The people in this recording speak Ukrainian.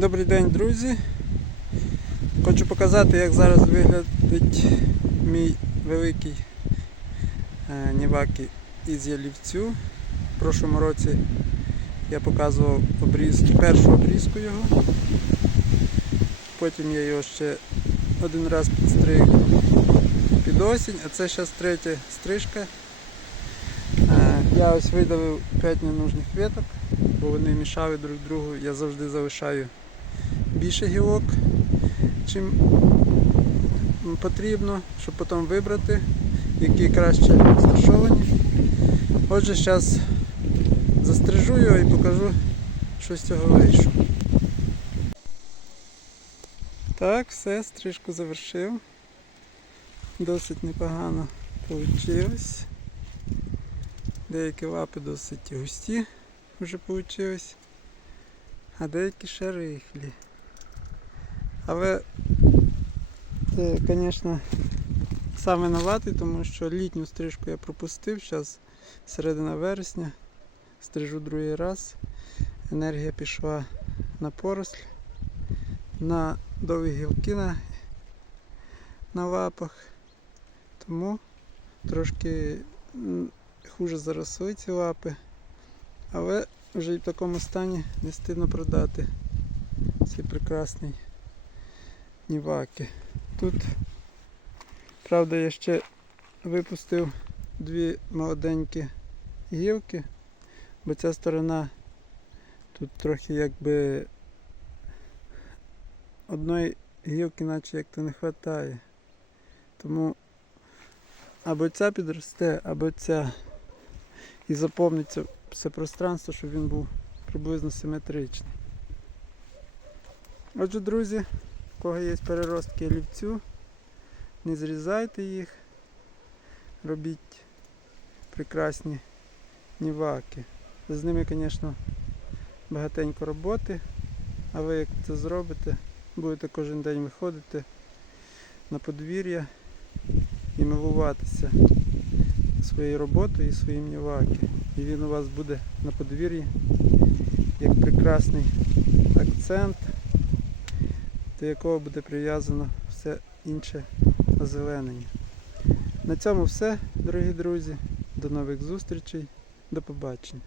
Добрий день, друзі. Хочу показати, як зараз виглядить мій великий е, Нівакі із ялівцю. В прошлому році я показував обріз, першу обрізку його. Потім я його ще один раз підстриг під осінь, а це зараз третя стрижка. Е, Я ось видавив 5 ненужних веток, бо вони мішали друг другу. Я завжди залишаю більше гілок, чим потрібно, щоб потім вибрати, які краще зашовані. Отже, зараз застрижу його і покажу, що з цього вийшло. Так, все, стрижку завершив. Досить непогано вийшло. Деякі лапи досить густі вже вийшли, а деякі ще рихлі. Але це, звісно, саме новатий, тому що літню стрижку я пропустив, зараз середина вересня, стрижу другий раз. Енергія пішла на поросль, на довгі гілки на, на лапах. Тому трошки хуже заросли ці лапи, але вже і в такому стані не стидно продати ці прекрасні ніваки. Тут, правда, я ще випустив дві молоденькі гілки, бо ця сторона тут трохи якби одної гілки наче як то не вистачає. Тому або ця підросте, або ця. І заповниться все пространство, щоб він був приблизно симетричний. Отже, друзі, у кого є переростки олівцю, не зрізайте їх, робіть прекрасні ніваки. З ними, звісно, багатенько роботи, але як це зробите, будете кожен день виходити на подвір'я і милуватися своєю роботою і своїм ніваки. І він у вас буде на подвір'ї як прекрасний акцент, до якого буде прив'язано все інше озеленення. На цьому все, дорогі друзі. До нових зустрічей. До побачення.